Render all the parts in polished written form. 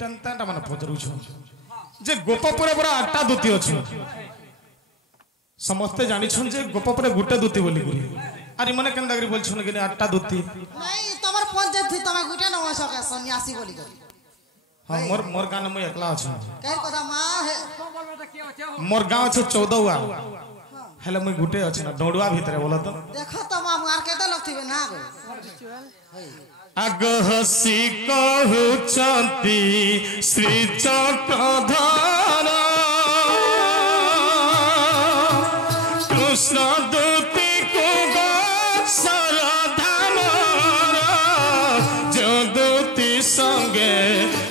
ता माने पचरुछ जे गोपपुरे पूरा 8टा दूती अछि समस्त जानि छन जे गोपपुरे गुटे दूती बोली गुरी अरे मने केन दागरी बोल छन कि 8टा दूती नहीं तमर पंचायत थी तमे गुटे न होसो के सन्यासी बोली गरी हां मोर गान में एकला अछि कहर कथा मां है मोर गांव छ 14 हेले मैं गुटे अछि ना डोडुआ भीतरे बोला तो देखो त मां मार के त लगथिबे ना गो आग हसी कहउचंती श्री चक्रधर कृष्ण दूती को सरधाम जो दूती संगे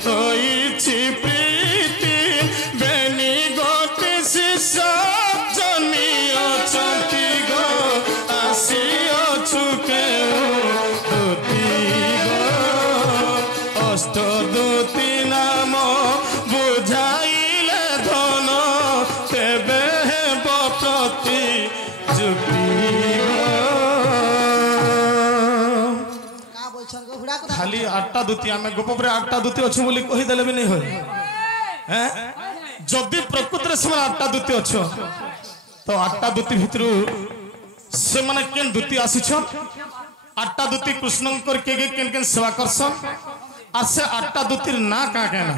होइछि प्रीति बेनी गोटे शिष्य जनियो चंती गो आसियो छुके अष्ट दूती नाम बुझाइले धन तेबे हेब प्रति जुटी का बोलछन गो हुडा कथा खाली 8टा दूती आमे गोपपुरे 8टा दूती अछि बोली कहि देले भी नहीं होय हैं जदी प्रकृति रे समान 8टा दूती अछि तो 8टा दूती भितरु से माने केन दूती आसी छ 8टा दूती कृष्ण के केन केन सेवा करसन और से 8टा दूतीर ना का कहना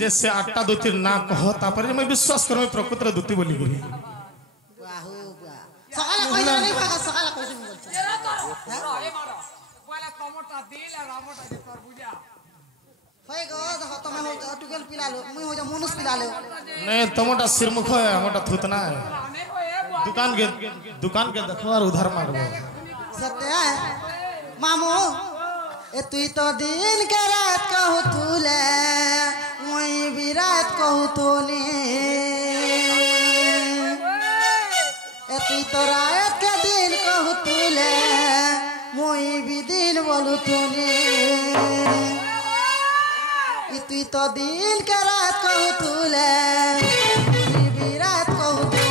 जैसे 8टा दूतीर ना कह तापर मैं विश्वास करू प्रकृति रे दूती बोली गई बाहु बा सकाल कहि नहीं भागा सकाल कहि बोलछ एरा तो ए मारो पहले टमाटर दिल और रामटा जे तरबूजा होय गो देखो तमे हो टुकेल पिला लो मुई हो जा मनुष्य पिला लो नहीं टमाटर सिरमुख है हमटा थूतना है दुकान के देखो और उधार मारबो सत्य है मामू ए तुई तो दिन के रात कहू तुले मुई भी रात कहू तूने ए तुई तो रात के दिन कहू तुले मुई भी दिन बोलू तूने ए तुई तो दिन के रात कहू तुले मुई भी रात कहू तूने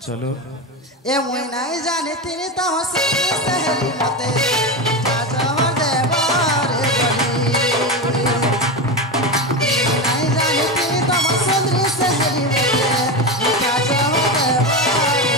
चलो ए मुई नहीं जाने तेरे तो सहेली मते जाजवर देवारे गली नहीं जाने तेरे तो सुंदरी सहेली मते जाजवर देवारे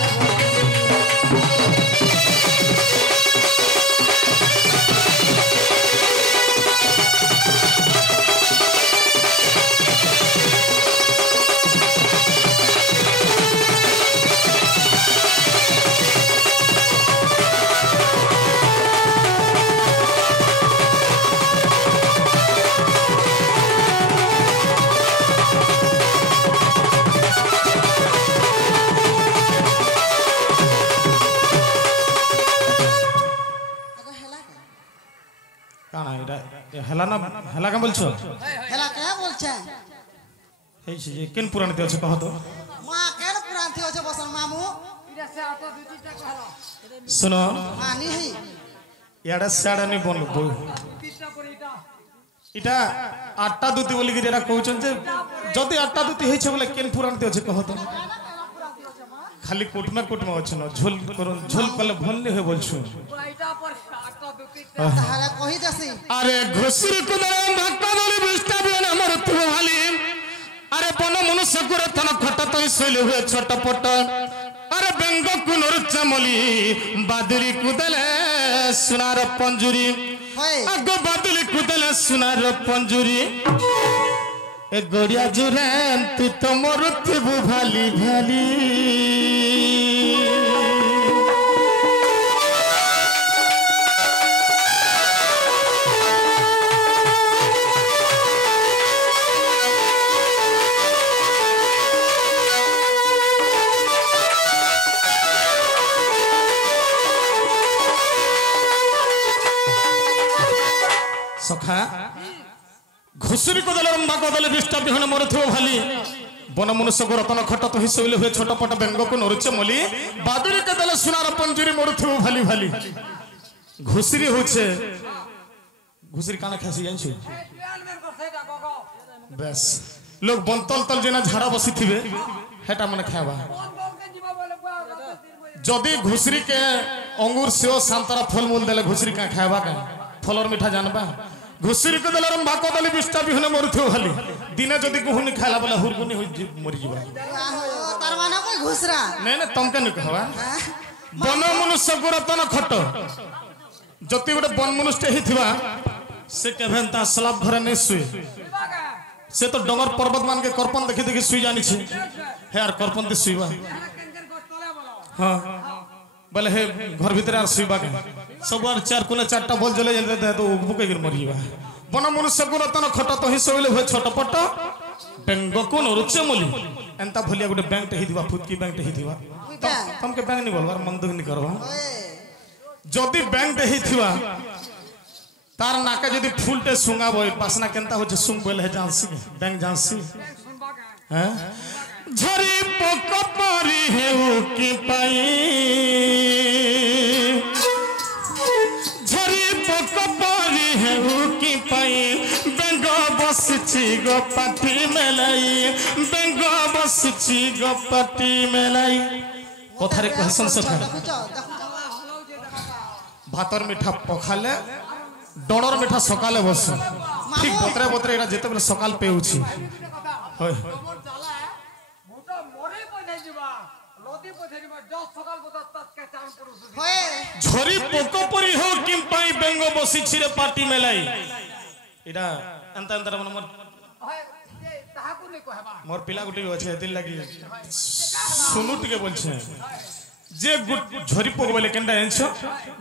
हेला ना हेला का बोलछो हेला के बोलछे हे जे केन पुराण ते छ कह तो मां केन पुराण थे छ बसन मामू इरा से आता दूती टा कहला सुनो मानी है याडा साडा नि बोल बो तीटा पर इटा 8टा दूती बोली गिरा कहउछन जे जदी 8टा दूती हे छ बोले केन पुराण ते छ कह तो खाली कोट में अछि न झोल करन झोल कले भल नि हे बोलछु इटा पर आता दूती ताला कहि दसी अरे घुसुर कुदरे भक्ता दली विष्टा बिना मरतु भाली अरे बन मनुष्य को रतन खट तो सैल हुए छटपट अरे बेंग कुनर चमली बादुरी कुदले सुनार पंजुरी अग बादुली कुदले सुनार पंजुरी ए गोड़िया जुरेन तू तो मरतु भाली भाली सखा घुसुरी को दले रंबा को दले बिष्टा बिहन मरुथो भाली बन मनुष्य को रतन खट तो हिसोले हुए छोटपट बेंग को नरुचे मली बादुरी के दले सुनार पंजुरी मरुथो भाली भाली घुसुरी होछे घुसुरी काना खासी जानछु बस लोग बंतल तल जेना झाड़ा बसी थिबे हेटा मने खाबा जदी घुसरी के अंगूर सेव संतरा फल मूल देले घुसरी का खाबा का फलर मीठा जानबा घुसरी के देले रंबा को दले बिष्टा बिहने मरुथो खाली दिने जदी गुहुनी खाला बोला हुरगुनी होई मरि जीवा तार माने कोई घुसरा नै नै तमके न कहबा बन मनुष्य को रतन खट जति गोटे बन मनुष्य हिथिबा से केभेन ता सलाब घरे नै सुई से तो डगर पर्वत मान के करपन देखि देखि सुई जानी छी हे यार करपन दे सुईबा हाँ बोले हे घर भीतर आर सुईबा के सब आर चार कोने चारटा बल जले जले दे तो बुके गिर मर जीवा बन मनुष्य को रतन खट तो हि सोइले होय छोटपट बेंग को नरुचे मोली एंता भलिया गोटे बैंक टे हिदिबा फुटकी बैंक टे हिदिबा तम के बैंक नि बोलबार मन दुख नि करबा जदी बैंक टे हिथिबा तार नाके जदी फूल टे सुंगा बोय पासना केनता होचे सुंग बोले हे जानसी बैंक जानसी हैं झरी पोक परी हेउ की पाई झरी पोक परी हेउ की पाई बेंग बसछि गो पाटी मेलाई बेंग बसछि गो पाटी मेलाई कथारे कहसन सखा भातर मिठा पखाले डणर मिठा सकाले बस ठीक बतरे बतरे एटा जेते बेले सकाल पेउछि होय झरी पोक परी हो किम पाई बेंग बसी छिरे पार्टी मेलाई इडा अंता अंतर मन मोर पिला गुटी अछि एतिल लागि सुनु टिके बोलछे जे झरी पोक बोले केनडा एंछो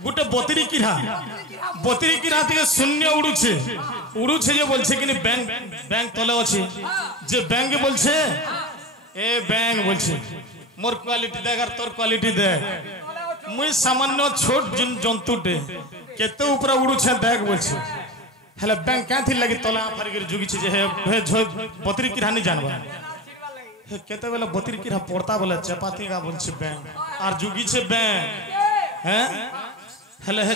गुटे बतरी किरा तिके शून्य उडुछे जे बोलछे कि बैंक तले अछि जे बैंक बोलछे ए बैंक बोलछे मोर क्वालिटी देगार तोर क्वालिटी दे मुई सामान्य छोट जिन जंतुटे केते ऊपर उडुछे देख बोलछे हेले बैंक काथि लागि तला फारिगिर जुगी छे जे हे झो बतरी किरा नि जानबा हे केते बेला बतरी किरा पड़ता बोले चपाती का बोलछे बैंक आर जुगी छे बैंक हैं हेले हे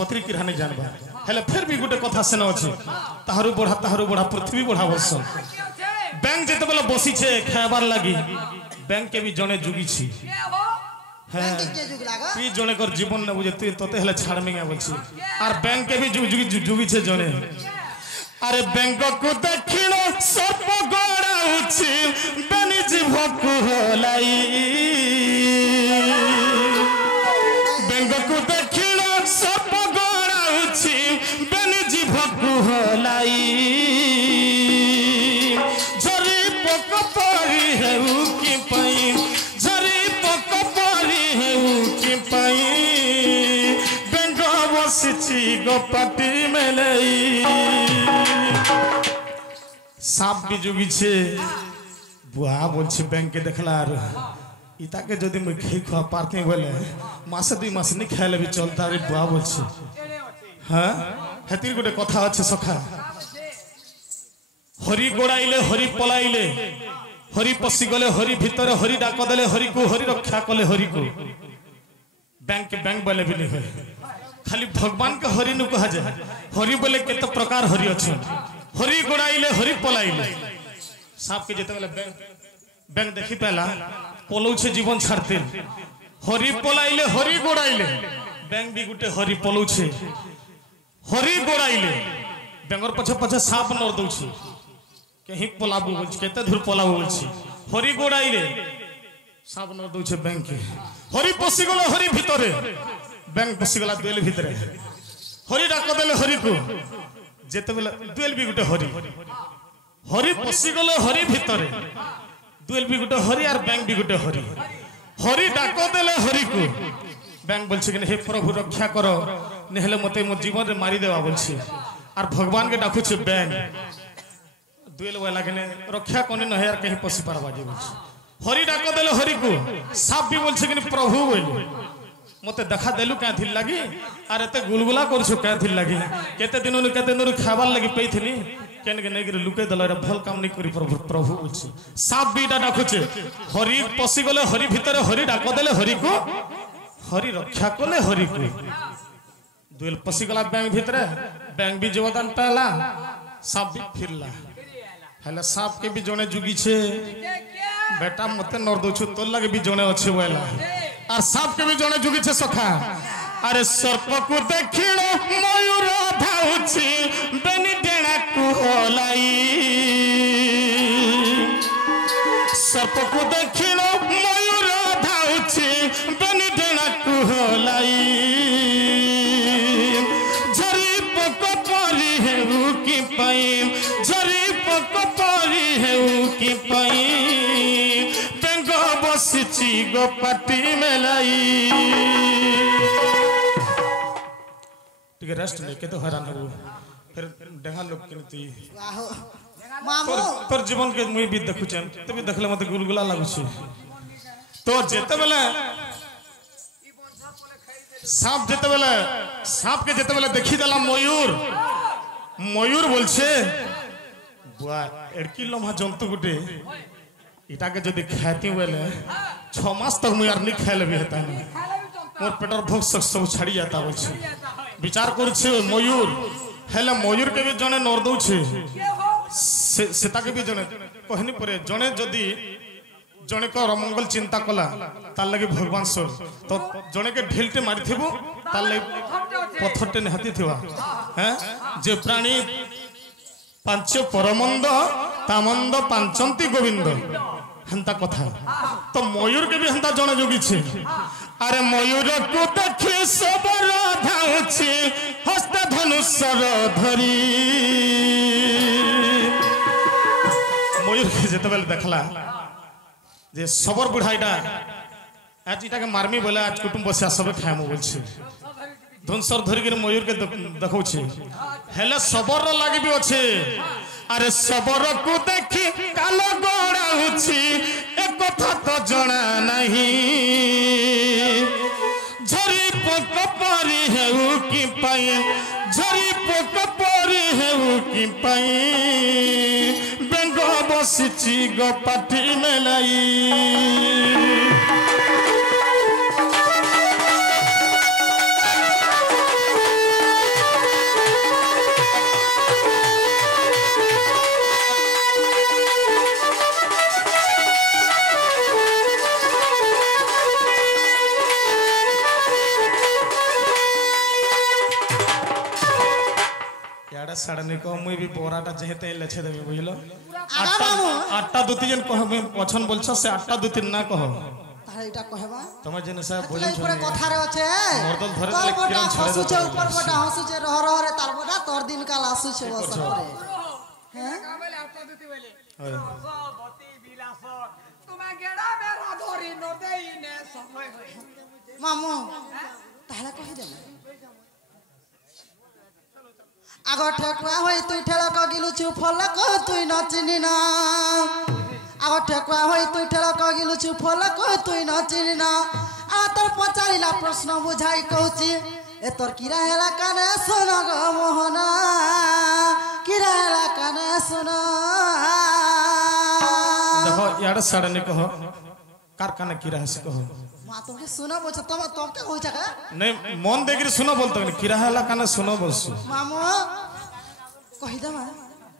बतरी किरा नि जानबा हेले फिर भी गुटे कथा सेन अछि ताहारु बढ़ा पृथ्वी बढ़ा बसन बैंक जेते बेला बसी छे खाबार लागि बैंक के भी जने जुगी छी तुई जने कर जीवन न बुझे तुई तते हेले छाड़मिंगा बोलछी आर बैंक के भी जुगी छे जने अरे बैंक को दक्षिण सर्प गड़ाउछि बनि जीवक होलाई बैंक को दक्षिण सर्प गड़ाउछि बनि जीवक होलाई झरी पोक परी हेउ की पई झरी पोक परी हेउ की पई बेंग बसछि गो पाटी मेलई सांप भी जुगी छे बुआ बोलछे बैंक के देखला आर इता के जदी म खई खा पारते बोले मास दुई मास नि खाइले भी चलता रे बुआ बोलछे हां हेतिर गोटे कथा अछि सखा हरि गोड़ाइले हरि पलाइले हरि पसी गले हरि भीतर हरि डाक देले हरि को हरि रक्षा कले हरि को बैंक बोले भी नहीं है खाली भगवान के हरि नु कहा जाए हरि बोले केते प्रकार हरि अछि हरि गोड़ाइले हरि पलाइले सांप के जेते बेले बैंक देखि पहला पलौ छे जीवन छाड़ते हरि पलाइले हरि गोड़ाइले बैंक भी गुटे हरि पलौ छे हरि गोड़ाइले बेंगर पछे पछे सांप नर दउ छी कहीं पलाबू बोल केते दूर पलाबू बोल छी हरि गोड़ाइले सांप नर दउ छे बैंक के हरि पसी गलो हरि भितरे बैंक पसी गला दुएल भितरे हरि डाक देले हरि को जेते बेला दुएल भी गुटे हरि हरि पसी गलो हरि भितरे दुएल भी गुटे हरि आर बैंक भी गुटे हरि हरि डाक देले हरि को बैंक बोल छी हे प्रभु रक्षा करो नेहले मते मो जीवन रे मारी देवा बोल छी आर भगवान के डाकू छी बैंक दुएल वाला के रक्षा कोने न है यार कहीं पसी पारबा जे बोल छी हरि डाक देले हरि को साफ भी बोल छी प्रभु बोल मते देखा देलु क्या थिल लगी अरे ते गुलगुला करछु क्या थिल लगी केते दिन खाबार लगी पैथिनी केन के नेगिर लुके दल रे भल काम नहीं करी प्रभु प्रभु अछि साप बीटा डाकुचे हरि पसी गले हरि भीतर हरि डाक देले हरि को हरि रक्षा कले हरि को दुल पसी गला बैंक भीतर बैंक भी जीवदान पाला साप भी फिरला हेला साप के भी जने जुगी छे बेटा मते नर दोछु तोर लगे भी जने अच्छे वेला और साप के भी जने जुगी छे सखा अरे सर्प को देखिलो मयूर धाउछि बेनी डेणा को होलाई सर्प को देखिलो मयूर धाउछि बेनी डेणा को होलाई झरी पक परी हेउ की पाई झरी पक परी हेउ की पाई पेंगो बसिछि गो पाटी मेलाई रेस्ट लेके तो हैरान हो फिर डेहा लोग किनती मामू तोर जीवन के मुई भी देखु छन तभी देखले मते गुलगुला लागु छी तो जेते बेले सांप के जेते बेले देखि देला मयूर बोलछे बुआ एड़की लम्हा जंतु गुटे इटा के जदी खाती बेले 6 मास तक मुई यार नहीं खाइले भी हेता मोर पेटर भूख सब छाड़ी जाता होय छी विचार करछे मयूर हेले मयूर के भी जने नर दउछे सेता के भी जने कहनी परे जने जदी जने को मंगल चिंता कला तार लगे भगवान सर तो जने के ढिलटे मारिथिबो तार लगे पत्थरटे निहाती थिवा हैं जे प्राणी पांच परमंद तामंद पांचंती गोविंद हंता कथा तो मयूर के भी हंता जने जोगी छे अरे मयूर को देखि सबर धाउछि हस्त धनुषर धरी मयूर के जेते बेले देखला जे सबर बुढ़ाईटा आज इटा के मारमी बोले आज कुटुंब बसिया सब खाएमु बोलछि धनुषर धरि के मयूर के देखौछि हेले सबर लागि भी अछि अरे सबर को देखि कालो गोड़ा हुछि एक कथा तो जणा नहीं झरी पोक परी हेउ की पाई झरी पोक परी हेउ की पाई बेंग बसिछि गो पाठी मेलाई साड़ने को मुई भी बोराटा जेते लेछे देबे बुझलो आटा दुती जन कहबे पछन बोलछ से आटा दुती ना कह तारे इटा कहबा तमे जने साहब बोलै छ पूरा कथा रे अछि मर्दल धरे ले किरण छड़े हसुचे ऊपर बटा हसुचे रह रह रे तार बटा तोर दिन का लासुचे बस रे हैं काबले आटा दुती बेले बती बिलास तुमा गेडा मेरा धोरी न देई ने समय होय मामू ताला कहि दे आगो ठेकुआ होई तुई ठेलक गिलुछु फलक तुई न चिनी ना आगो ठेकुआ होई तुई ठेलक गिलुछु फलक तुई न चिनी ना आ तोर पचारिला प्रश्न बुझाई कहूची ए तोर किरा हेला काने सुन गो मोहना किरा हेला काने सुन देखो यार साड़ने कहो कारखाना किरा है से कहो मा तुमके सुनो बोछ तुम के होई छका नहीं मन देगिर सुनो बोलतो किरा हेला काने सुनो बोलसु मामू कहि दमा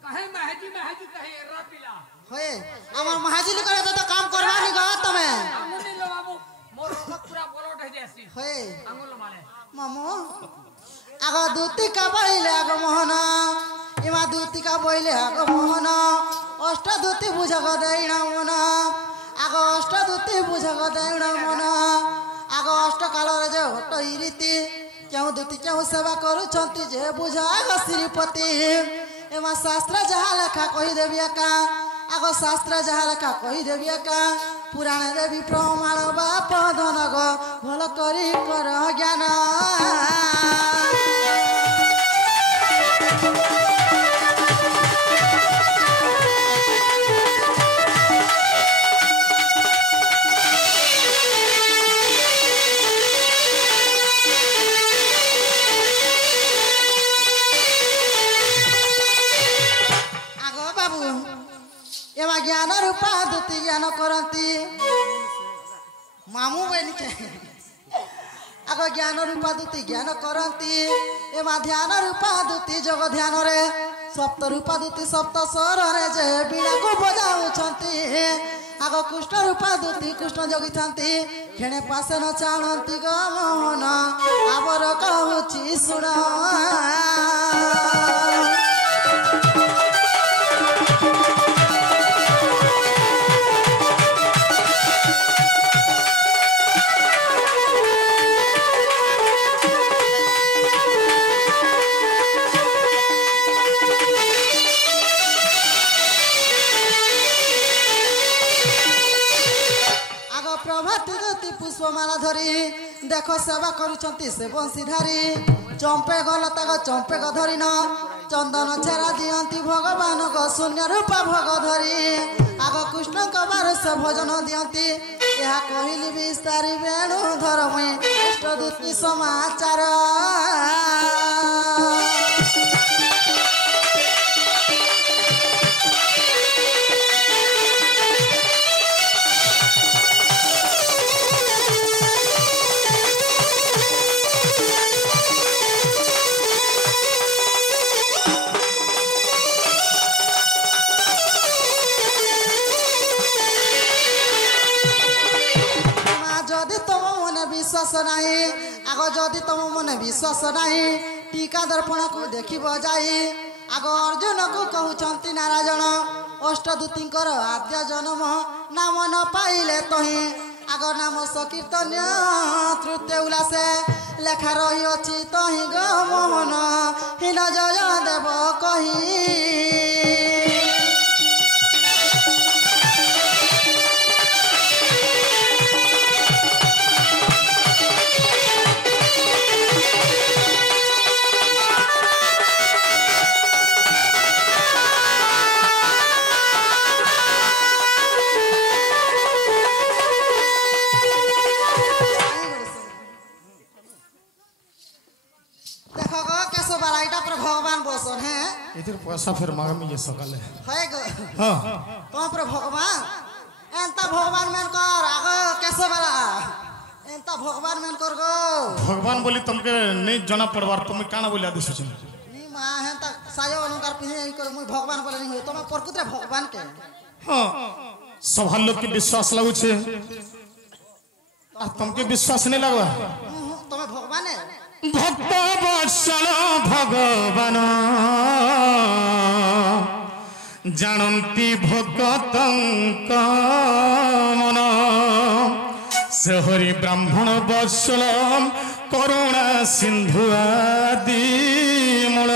कहे महजी कहे रापिला होए हमर महाजी करे तो काम करवा नि ग तमे आमुनी लो बाबू मोर रोग पूरा बरोट है जैसी होए आंगुल माने मामू आगो दूती का बइले आगो मोहना इमा दूती का बइले आगो मोहना अष्ट दूती बुझग देइना मोना आगो अष्ट दूती बुझग देइना मोना आगो अष्ट काल रे जे हटई रीति क्यों दूती क्यों सेवा करू छंती जे बुझाग श्रीपति एमा शास्त्र जहा लेखा कहि देबिया का आगो शास्त्र जहा लेखा कहि देबिया का पुराण देवी प्रमाण बाप धन गो भल करी कर ज्ञान एमा ज्ञान रूपा दूती ज्ञान करती मामू बनिके आग ज्ञान रूपा दूती ज्ञान करती एमा ध्यान रूपा दूती जग ध्यान रे सप्त रूपा दूती सप्त स्वर रे जे बीणा को बजाउछंती आग कृष्ण रूपा दूती कृष्ण जगी थांती खेणे पासे न चाणंती ग मोहन आबर कहूची सुण पुष्पमाला धरी देख सेवा करुछंती से बंशीधारी चंपे गलता गो चंपे ग धरिन चंदन छेरा दियंती भगवान गो शून्य रूपा भग धरी आग कृष्ण बार से भजन दियंती यह कहली विस्तारी वेणु धर मुई अष्टदूती समाचार विश्वास नहीं आग जदि तुम मन विश्वास नहीं टीका दर्पण को देखिब जाई आग अर्जुन को कहउछंती नारायण अष्टदूती आद्य जन्म नाम न पाइले तही आग नाम संकीर्तन्य तृतीय उल्लासे लेखा रही अछि तही ग मोहन हिन जय देव कही भगवान बसन है इधर पैसा फिर मांगमी ये सकाले है गो हां तो पर भगवान एंता भगवान मन कर आगो कैसे वाला एंता भगवान मन कर गो भगवान बोली तुमके नहीं जाना पड़वार तुम काना बोली आदेश छ नी मां हेंता सायो अलंकार पिने ही कर मुई भगवान बोले नहीं हो तुम प्रकृति भगवान के हां सब लोग के विश्वास लागु छे आ तुमके विश्वास नहीं लागवा तुम भगवान है भक्त वत्सल भगवान जानती भगतंक मन से हरि ब्राह्मण वत्सल करुणा सिंधु आदि मूल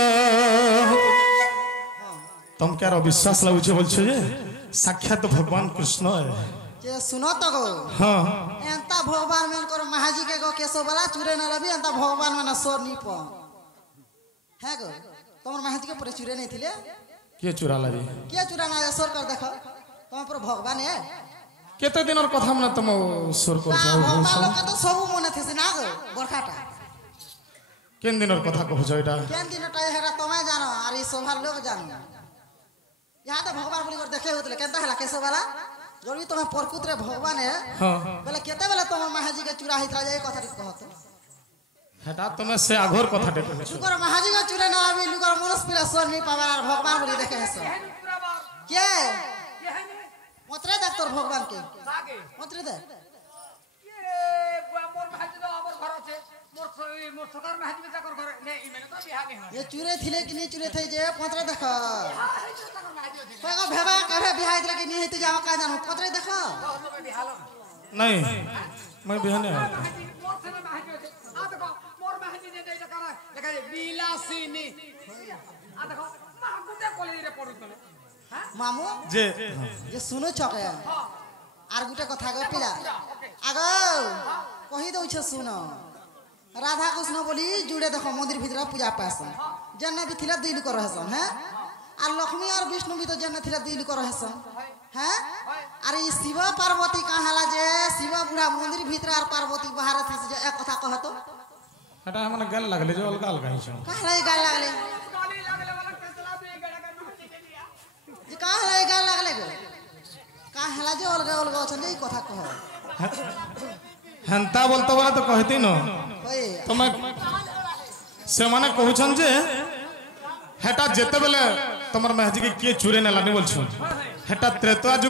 तुम क्या विश्वास लगुच बोल साक्षात भगवान कृष्ण है जे सुनो तो गो हाँ एंता भगवान मन कर महाजी के गो केसो वाला चुरे न लबी एंता भगवान मन सोर नी प है गो तमर महाजी के पूरे चुरे नहीं थिले के चुरा लाजी के चुरा ना सोर कर देखो तुम पर भगवान है केते दिन और कथा मन तुम सोर कर जाओ भगवान लोग के तो सब मने थेसी ना गो बरखाटा केन दिन और कथा कहू एटा केन दिन टा हेरा तमे जानो और ई सोभार लोग जानो यहाँ तो भगवान बोली कर देखे होतले केनता हला केसो वाला जोड़ी तुम्हें प्रकृति भगवान है हां बोले केते बेला तुम महाजी के चुरा हितरा जाय कथा कहत हेटा तुम से आघोर कथा टे कहू लुकर महाजी का चुरे ना आबी लुकर मनस पिला सोर नहीं पावा भगवान बोली देखे हस के मतरे डॉक्टर भगवान के मतरे दे ये मोर भाजी तो हमर घर আছে मोर सकार महाजी बेटा कर घर ने इमेने तो बिहा नहीं ये चुरे थिले कि नहीं चुरे थे जे मतरे देख कोई भेबा कहे बिहा इतरे कि नहीं हेते जावा का जानो मतरे देख नहीं मैं बिहान है मोर से महाजी আছে आ देखो मोर महाजी ने देता कर देखा बिलासिनी आ देखो मागुते कॉलेज रे पढु तले हां मामू जे ये सुनो छके आर गुटे कथा गो पिला आगो कहि दउ छ सुनो राधा कृष्ण बोली जुड़े देखो मंदिर भीतर पूजा पास जन्ना भी थिला दिल कर रहसन हैं और लक्ष्मी और विष्णु भी तो जन्ना थिला दिल कर रहसन हैं अरे ई शिव पार्वती कहाला जे शिव बुढ़ा मंदिर भीतर और पार्वती बाहर थी जे एक कथा कहतो हेटा हमन गल लागले जो अलग अलग हिस कहाला ई गाल लागले गाली लागले वाला फैसला भी गड़ा कर महाजी के लिया जे कहाला ई गाल लागले गो মেলা যে অলগা অলগা অছেন এই কথা কহ হেন্তা বলতো বলে তো কহিতি ন কই তুমি সেমানে কহুছন যে হেটা যেতেবেলে তোমার মেহজিকে কিয়ে চুরে নেলানি বলছো হেটা ত্রেতয়া